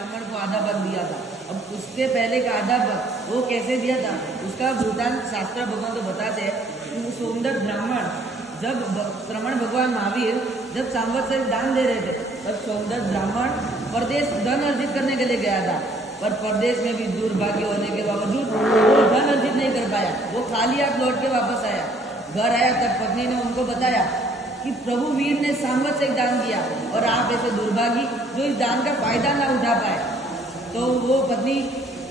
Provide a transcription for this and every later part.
ब्राह्मण को आधा पद दिया था। अब उसके पहले का आधा पद वो कैसे दिया था, उसका वृतांत शास्त्र भगवान तो बताते हैं कि वो सोमदत्त ब्राह्मण जब श्रमण भगवान महावीर जब सांवत्सरिक दान दे रहे थे, तब सोमदत्त ब्राह्मण परदेश धन अर्जित करने के लिए गया था, पर परदेश में भी दुर्भाग्य होने के बावजूद वो धन अर्जित नहीं कर पाया। वो खाली हाथ लौट के वापस आया। घर आया तब पत्नी ने उनको बताया कि प्रभु वीर ने सांवत्सरिक दान किया और आप ऐसे दुर्भागी जो इस दान का फायदा ना उठा पाए। तो वो पत्नी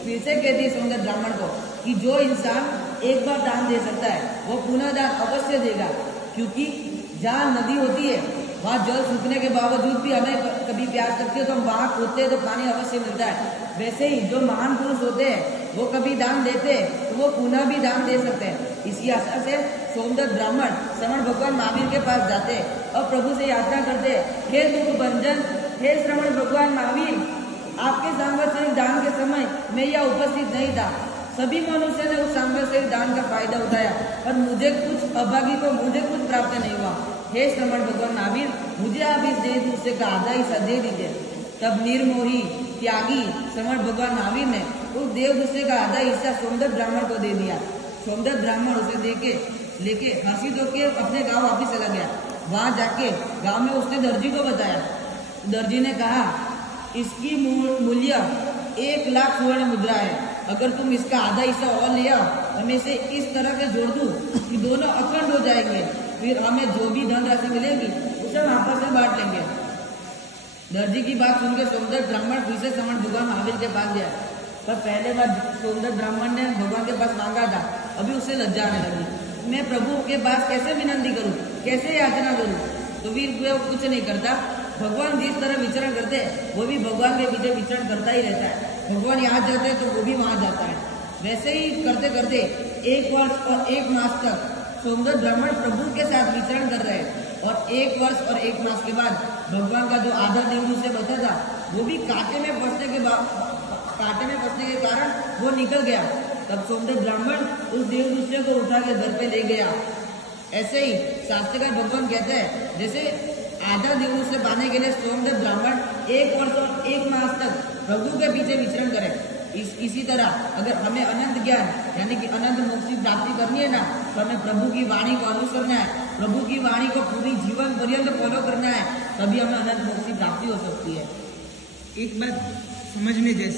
फिर से कहती है सोमदत्त ब्राह्मण को कि जो इंसान एक बार दान दे सकता है वो पुनः दान अवश्य देगा, क्योंकि जहाँ नदी होती है वहाँ जल सूखने के बावजूद भी हमें कभी प्यास लगती है तो हम वहाँ खोदते हैं तो पानी अवश्य मिलता है। वैसे ही जो महान पुरुष होते हैं वो कभी दान देते हैं तो वो पुनः भी दान दे सकते हैं। इसी आशा से सोमदत्त ब्राह्मण श्रवण भगवान महावीर के पास जाते और प्रभु से याचना करते, हे दुख भंजन, हे श्रवण भगवान महावीर, आपके सांवत्सरिक दान के समय मैं यह उपस्थित नहीं था। सभी मनुष्य ने उस सांवत्सरिक दान का फायदा उठाया, पर मुझे कुछ अभागी को मुझे कुछ प्राप्त नहीं हुआ। हे श्रवण भगवान महावीर, मुझे आप इस देह दूसरे का आधा हिस्सा दे दीजिए। तब निर्मोही त्यागी श्रवण भगवान महावीर ने उस देव दूसरे का आधा हिस्सा सोमदत्त ब्राह्मण को दे दिया। सोमदत्त ब्राह्मण उसे लेके हंसी धो के अपने गांव वापिस चला गया। वहां जाके गांव में उसने दर्जी को बताया। दर्जी ने कहा, इसकी मूल्य 1,00,000 स्वर्ण मुद्रा है। अगर तुम इसका आधा हिस्सा और ले आओ तो मैं इसे इस तरह से जोड़ दूं कि दोनों अखंड हो जाएंगे, फिर हमें जो भी धनराशि मिलेगी उसे हम आपस में बांट लेंगे। दर्जी की बात सुनकर सोमदत्त ब्राह्मण फिर से श्रवण भगवान महावीर के पास गया, पर पहले बार सोमदत्त ब्राह्मण ने भगवान के पास मांगा था, अभी उसे लज्जा आने लगी। मैं प्रभु के पास कैसे विनंती करूं, कैसे याचना करूं? तो वीर कुछ नहीं करता। भगवान जिस तरह विचरण करते हैं वो भी भगवान के पीछे विचरण करता ही रहता है। भगवान यहाँ जाते हैं तो वो भी वहां जाता है। वैसे ही करते करते 1 वर्ष और 1 मास तक सोमदत्त ब्राह्मण प्रभु के साथ विचरण कर रहे हैं, और 1 वर्ष और 1 मास के बाद भगवान का जो आधा देव उसे बचा था वो भी कांटे में फंसने के कारण वो निकल गया। तब सोमदत्त ब्राह्मण उस देव दूसरे को उठा के घर पे ले गया। ऐसे ही शास्त्रकार भगवान कहते हैं, जैसे आधा देव से पाने के लिए सोमदत्त ब्राह्मण 1 वर्ष और 1 मास तक प्रभु के पीछे विचरण करे, इसी तरह अगर हमें अनंत ज्ञान यानी कि अनंत मोक्ष की प्राप्ति करनी है ना, तो हमें प्रभु की वाणी को अनुसरना है, प्रभु की वाणी को पूरी जीवन पर्यंत फॉलो करना है, तभी हमें अनंत मोक्ष की प्राप्ति हो सकती है। एक बात समझने जैसे